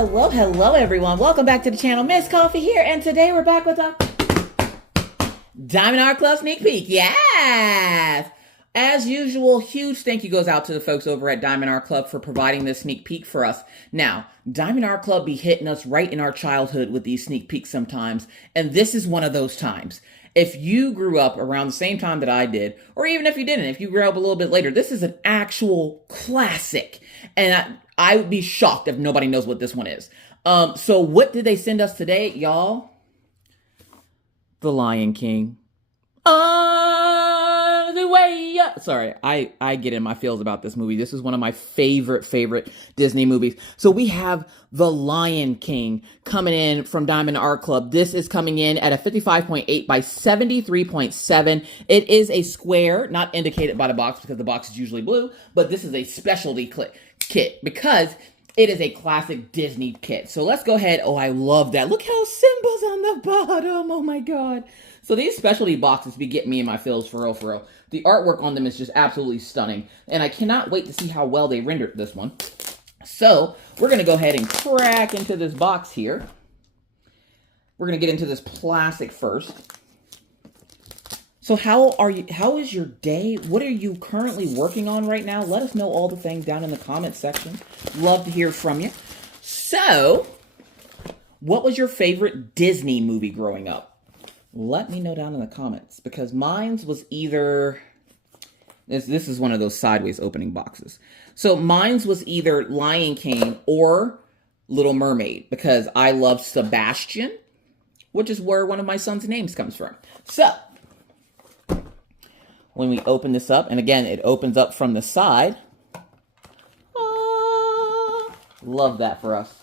Hello, everyone. Welcome back to the channel. Miss Coffee here, and today we're back with a Diamond Art Club sneak peek. Yes! As usual, huge thank you goes out to the folks over at Diamond Art Club for providing this sneak peek for us. Now, Diamond Art Club be hitting us right in our childhood with these sneak peeks sometimes, and this is one of those times. If you grew up around the same time that I did, or even if you didn't, if you grew up a little bit later, this is an actual classic. And I would be shocked if nobody knows what this one is. So what did they send us today, y'all? The Lion King. On the way up. Sorry, I get in my feels about this movie. This is one of my favorite Disney movies. So we have The Lion King coming in from Diamond Art Club. This is coming in at a 55.8 by 73.7. It is a square, not indicated by the box because the box is usually blue, but this is a specialty kit because it is a classic Disney kit. So let's go ahead. Oh, I love that. Look how Simba's on the bottom. Oh my God. So these specialty boxes be getting me in my feels for real. The artwork on them is just absolutely stunning. And I cannot wait to see how well they rendered this one. So we're going to go ahead and crack into this box here. We're going to get into this plastic first. So how is your day? What are you currently working on right now? Let us know all the things down in the comment section. Love to hear from you. So, what was your favorite Disney movie growing up? Let me know down in the comments, because mine was either, this is one of those sideways opening boxes. So mine was either Lion King or Little Mermaid, because I love Sebastian, which is where one of my son's names comes from. So, when we open this up, and again, it opens up from the side. Love that for us.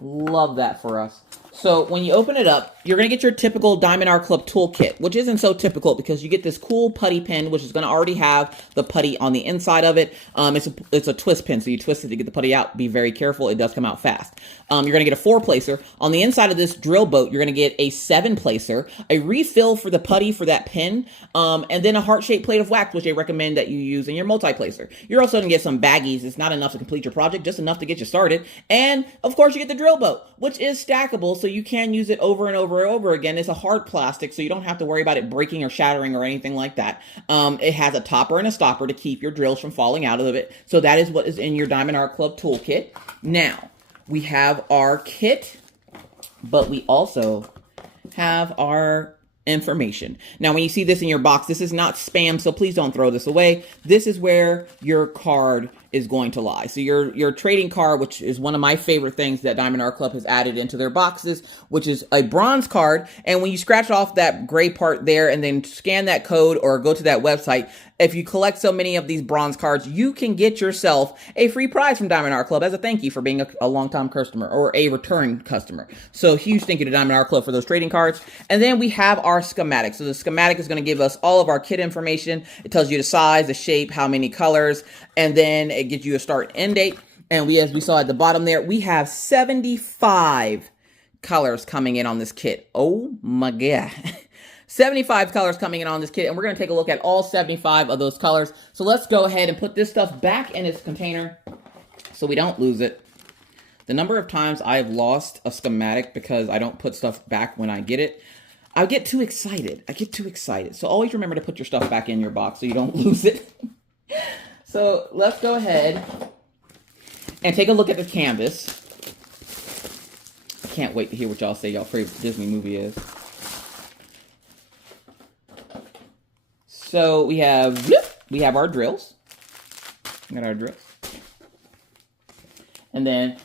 Love that for us. So when you open it up, you're going to get your typical Diamond Art Club toolkit, which isn't so typical because you get this cool putty pin, which is going to already have the putty on the inside of it. It's a twist pin, so you twist it to get the putty out. Be very careful. It does come out fast. You're going to get a 4-placer. On the inside of this drill boat, you're going to get a 7-placer, a refill for the putty for that pin, and then a heart-shaped plate of wax, which I recommend that you use in your multi-placer. You're also going to get some baggies. It's not enough to complete your project, just enough to get you started. And, of course, you get the drill boat, which is stackable, so you can use it over and over and over again. It's a hard plastic, so you don't have to worry about it breaking or shattering or anything like that. It has a topper and a stopper to keep your drills from falling out of it. So that is what is in your Diamond Art Club toolkit. Now, we have our kit, but we also have our information. Now, when you see this in your box, this is not spam, so please don't throw this away. This is where your card is going to lie. So your trading card, which is one of my favorite things that Diamond Art Club has added into their boxes, which is a bronze card. And when you scratch off that gray part there and then scan that code or go to that website, if you collect so many of these bronze cards, you can get yourself a free prize from Diamond Art Club as a thank you for being a long-time customer or a return customer. So huge thank you to Diamond Art Club for those trading cards. And then we have our schematic. So the schematic is going to give us all of our kit information. It tells you the size, the shape, how many colors, and then it gives you a start and end date. And as we saw at the bottom there, we have 75 colors coming in on this kit. Oh my God. 75 colors coming in on this kit, and we're going to take a look at all 75 of those colors. So let's go ahead and put this stuff back in its container so we don't lose it. The number of times I've lost a schematic because I don't put stuff back when I get it, I get too excited. So always remember to put your stuff back in your box so you don't lose it. So let's go ahead and take a look at the canvas. I can't wait to hear what y'all say y'all favorite Disney movie is. So we have our drills. We got our drills. And then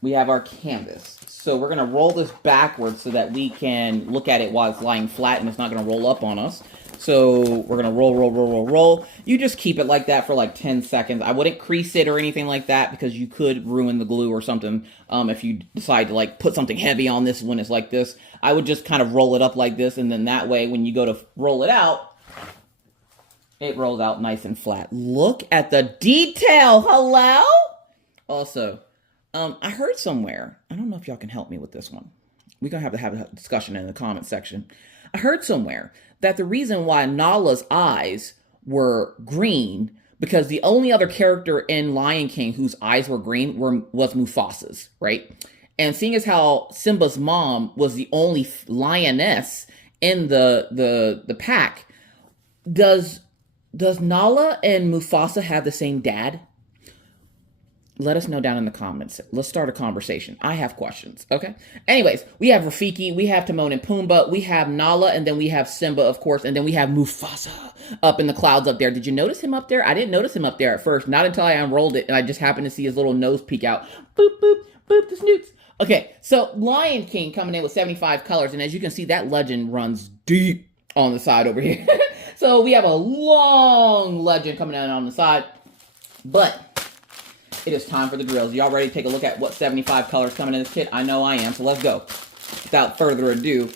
we have our canvas. So we're going to roll this backwards so that we can look at it while it's lying flat and it's not going to roll up on us. So we're going to roll. You just keep it like that for like 10 seconds. I wouldn't crease it or anything like that because you could ruin the glue or something if you decide to like put something heavy on this when it's like this. I would just kind of roll it up like this, and then that way when you go to roll it out, it rolls out nice and flat. Look at the detail. Hello? Also, I heard somewhere, I don't know if y'all can help me with this one. We're going to have a discussion in the comment section. I heard somewhere that the reason why Nala's eyes were green because the only other character in Lion King whose eyes were green was Mufasa's, right? And seeing as how Simba's mom was the only lioness in the pack, does Nala and Mufasa have the same dad? Let us know down in the comments. Let's start a conversation. I have questions, okay? Anyways, we have Rafiki, we have Timon and Pumbaa, we have Nala, and then we have Simba, of course, and then we have Mufasa up in the clouds up there. Did you notice him up there? I didn't notice him up there at first, not until I unrolled it, and I just happened to see his little nose peek out. Boop, boop, boop, the snoots. Okay, so Lion King coming in with 75 colors, and as you can see, that legend runs deep on the side over here. So we have a long legend coming in on the side, but it is time for the drills. Y'all ready to take a look at what 75 colors coming in this kit? I know I am, so let's go. Without further ado,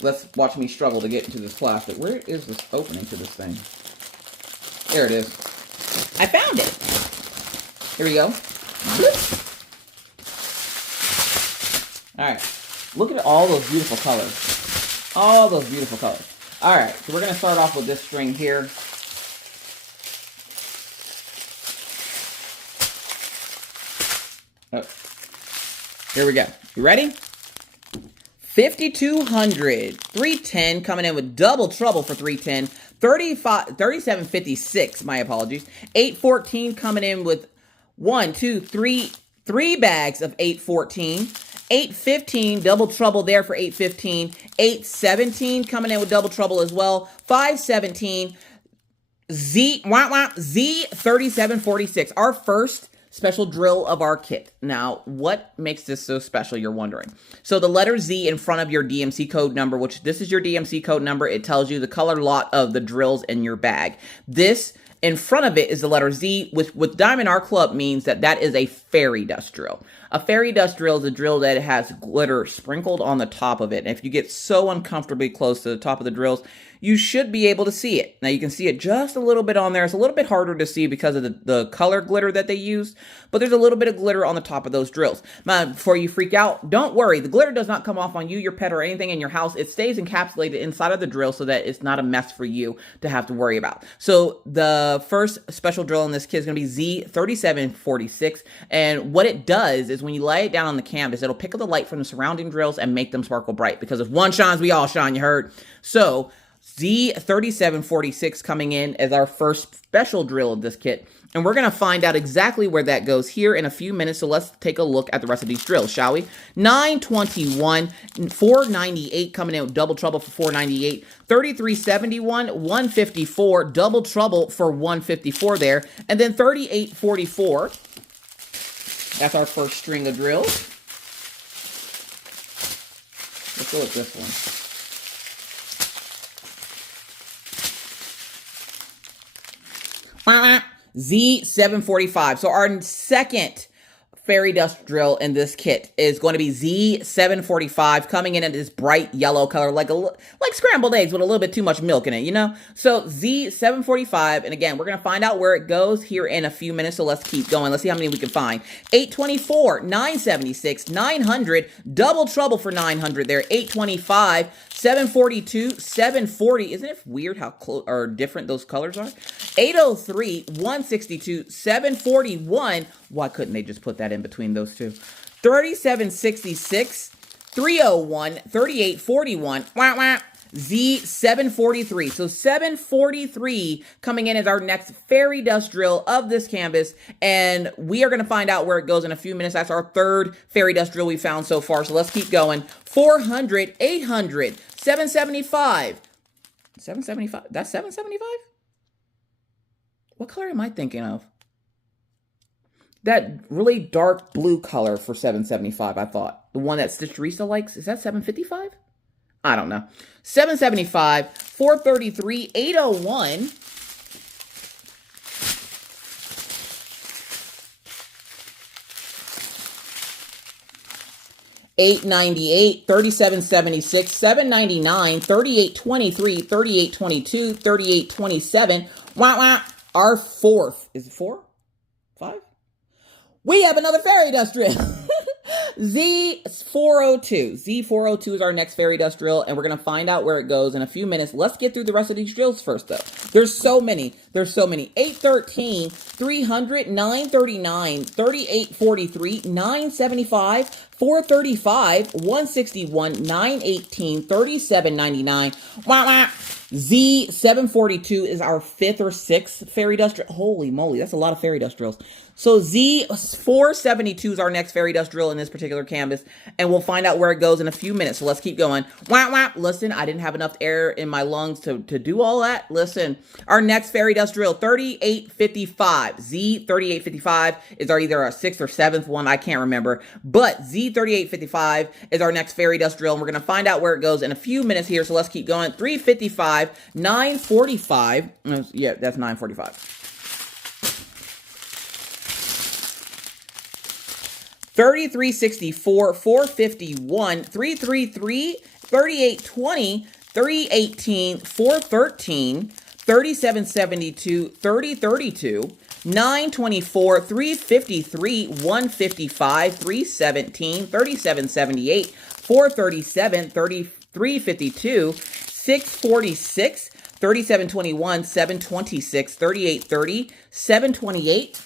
let's watch me struggle to get into this plastic. Where is this opening to this thing? There it is. I found it. Here we go. Bloop. All right. Look at all those beautiful colors. All those beautiful colors. All right, so we're going to start off with this string here. Oh. Here we go. You ready? 5,200. 310 coming in with double trouble for 310. 3756, my apologies. 814 coming in with 3 bags of 814. 815, double trouble there for 815. 817 coming in with double trouble as well. 517. Z3746. Our first special drill of our kit. Now, what makes this so special, you're wondering? So the letter Z in front of your DMC code number, which this is your DMC code number, it tells you the color lot of the drills in your bag. This in front of it is the letter Z, which with Diamond Art Club means that is a fairy dust drill. A fairy dust drill is a drill that has glitter sprinkled on the top of it. And if you get so uncomfortably close to the top of the drills, you should be able to see it. Now you can see it just a little bit on there. It's a little bit harder to see because of the color glitter that they use, but there's a little bit of glitter on the top of those drills. Now, before you freak out, don't worry. The glitter does not come off on you, your pet, or anything in your house. It stays encapsulated inside of the drill so that it's not a mess for you to have to worry about. So the first special drill in this kit is going to be Z3746. And what it does is when you lay it down on the canvas, it'll pick up the light from the surrounding drills and make them sparkle bright. Because if one shines, we all shine, you heard? So Z3746 coming in as our first special drill of this kit. And we're going to find out exactly where that goes here in a few minutes. So let's take a look at the rest of these drills, shall we? 921, 498 coming in with double trouble for 498. 3371, 154, double trouble for 154 there. And then 3844. That's our first string of drills. Let's go with this one. Z745. So our second fairy dust drill in this kit is going to be Z745, coming in this bright yellow color, like scrambled eggs with a little bit too much milk in it, you know? So Z745, and again, we're going to find out where it goes here in a few minutes, so let's keep going. Let's see how many we can find. 824, 976, 900, double trouble for 900 there. 825, 742, 740. Isn't it weird how close or different those colors are? 803, 162, 741. Why couldn't they just put that in between those two? 3766, 301, 3841. Wah, wah. Z743. So 743 coming in as our next fairy dust drill of this canvas. And we are going to find out where it goes in a few minutes. That's our third fairy dust drill we found so far. So let's keep going. 400, 800, 775. 775? That's 775? What color am I thinking of? That really dark blue color for 775, I thought. The one that Stitch Teresa likes. Is that 755? I don't know. 775, 433, 801. $898, $37.76, $7.99, $38.23, $38.22, $38.27. Wah wah. Our fourth, is it 4? 5? We have another fairy dust drill. Z402. Z402 is our next fairy dust drill, and we're going to find out where it goes in a few minutes. Let's get through the rest of these drills first, though. There's so many. There's so many. 813, 300, 939, 3843, 975, 435, 161, 918, 3799. Wah, wah. Z742 is our 5th or 6th fairy dust drill. Holy moly, that's a lot of fairy dust drills. So Z472 is our next fairy dust drill in this particular canvas, and we'll find out where it goes in a few minutes. So let's keep going. Wah, wah. Listen, I didn't have enough air in my lungs to do all that. Listen, our next fairy dust drill, 3855. Z3855 is either our 6th or 7th one. I can't remember. But Z3855 is our next fairy dust drill, and we're going to find out where it goes in a few minutes here. So let's keep going. 355. 945. Yeah, that's 945. 3364, 451, 333, 3820, 318, 413, 3772, 3032, 924, 353, 155, 317, 3778, 437, 3352, 646, 3721, 726, 3830, 728.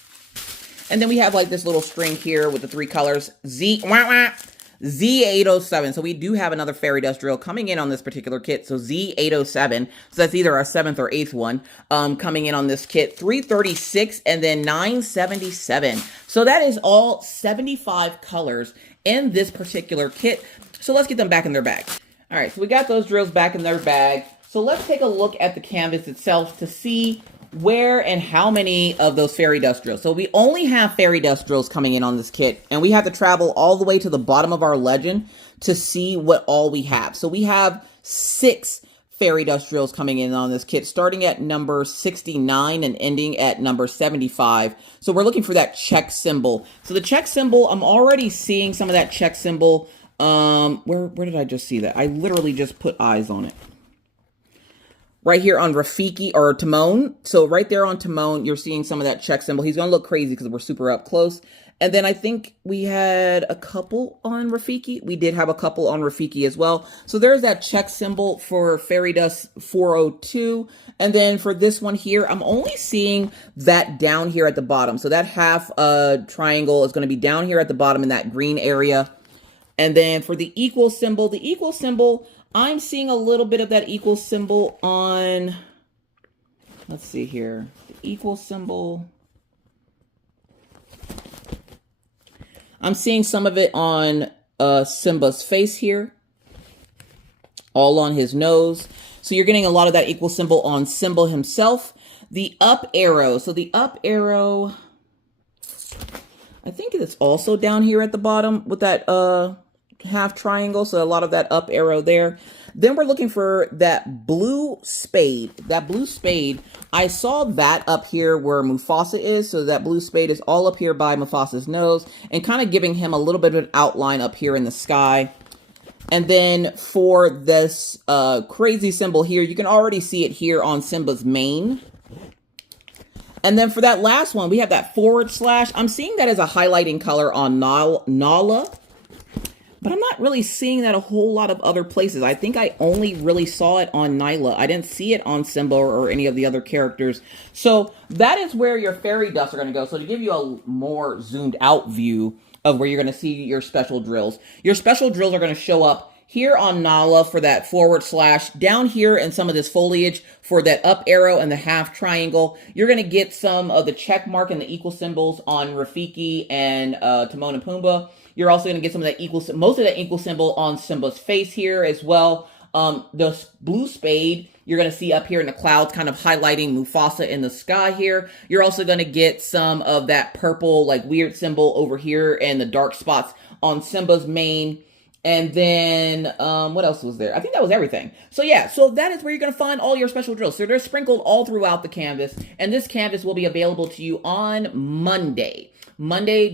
And then we have like this little string here with the 3 colors. Z807. So we do have another fairy dust drill coming in on this particular kit. So Z807. So that's either our 7th or 8th one coming in on this kit. 336 and then 977. So that is all 75 colors in this particular kit. So let's get them back in their bag. All right, so we got those drills back in their bag. So let's take a look at the canvas itself to see where and how many of those fairy dust drills. So we only have fairy dust drills coming in on this kit, and we have to travel all the way to the bottom of our legend to see what all we have. So we have 6 fairy dust drills coming in on this kit, starting at number 69 and ending at number 75. So we're looking for that check symbol. So the check symbol, I'm already seeing some of that check symbol. Where did I just see that? I literally just put eyes on it. Right here on Rafiki or Timon. So right there on Timon, you're seeing some of that check symbol. He's going to look crazy because we're super up close. And then I think we had a couple on Rafiki. We did have a couple on Rafiki as well. So there's that check symbol for Fairy Dust 402. And then for this one here, I'm only seeing that down here at the bottom. So that half triangle is going to be down here at the bottom in that green area. And then for the equal symbol, I'm seeing a little bit of that equal symbol on, let's see here, the equal symbol. I'm seeing some of it on Simba's face here, all on his nose. So you're getting a lot of that equal symbol on Simba himself. The up arrow, so the up arrow, I think it's also down here at the bottom with that half triangle, so a lot of that up arrow there. Then we're looking for that blue spade. That blue spade, I saw that up here where Mufasa is, so that blue spade is all up here by Mufasa's nose and kind of giving him a little bit of an outline up here in the sky. And then for this crazy symbol here, you can already see it here on Simba's mane. And then for that last one, we have that /. I'm seeing that as a highlighting color on Nala. But I'm not really seeing that a whole lot of other places. I think I only really saw it on Nyla. I didn't see it on Simba or any of the other characters. So that is where your fairy dusts are going to go. So to give you a more zoomed out view of where you're going to see your special drills. Your special drills are going to show up here on Nala for that /, down here in some of this foliage for that up arrow and the half triangle. You're going to get some of the check mark and the equal symbols on Rafiki and Timon and Pumbaa. You're also going to get some of that most of that equal symbol on Simba's face here as well. The blue spade, you're going to see up here in the clouds, kind of highlighting Mufasa in the sky here. You're also going to get some of that purple, like weird symbol over here and the dark spots on Simba's mane. And then, what else was there? I think that was everything. So yeah, so that is where you're going to find all your special drills. So they're sprinkled all throughout the canvas. And this canvas will be available to you on Monday,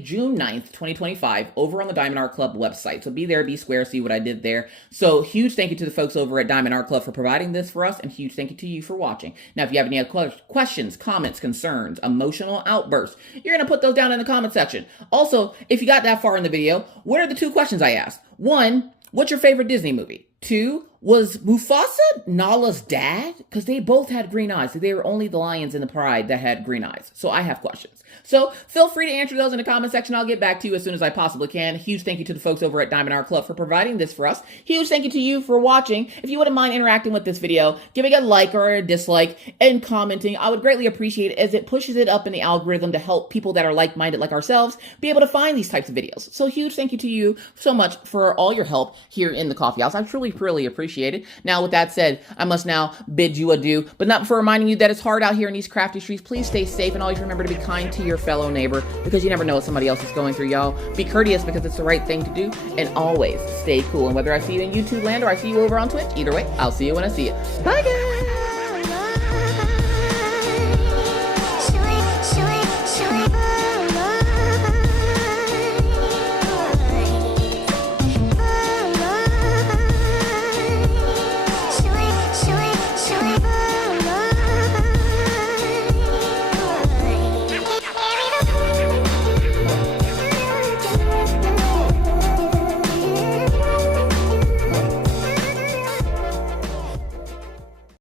June 9th, 2025, over on the Diamond Art Club website. So be there, be square, see what I did there. So huge thank you to the folks over at Diamond Art Club for providing this for us, and huge thank you to you for watching. Now, if you have any other questions, comments, concerns, emotional outbursts, you're going to put those down in the comment section. Also, if you got that far in the video, what are the 2 questions I asked? 1, what's your favorite Disney movie? 2, Was Mufasa Nala's dad? Because they both had green eyes. They were only the lions in the pride that had green eyes. So I have questions. So feel free to answer those in the comment section. I'll get back to you as soon as I possibly can. Huge thank you to the folks over at Diamond Art Club for providing this for us. Huge thank you to you for watching. If you wouldn't mind interacting with this video, giving a like or a dislike and commenting, I would greatly appreciate it, as it pushes it up in the algorithm to help people that are like-minded like ourselves be able to find these types of videos. So huge thank you to you so much for all your help here in the coffee house. I truly appreciate it. Now, with that said, I must now bid you adieu, but not before reminding you that it's hard out here in these crafty streets. Please stay safe and always remember to be kind to your fellow neighbor, because you never know what somebody else is going through, y'all. Be courteous because it's the right thing to do, and always stay cool. And whether I see you in YouTube land or I see you over on Twitch, either way, I'll see you when I see you. Bye, guys!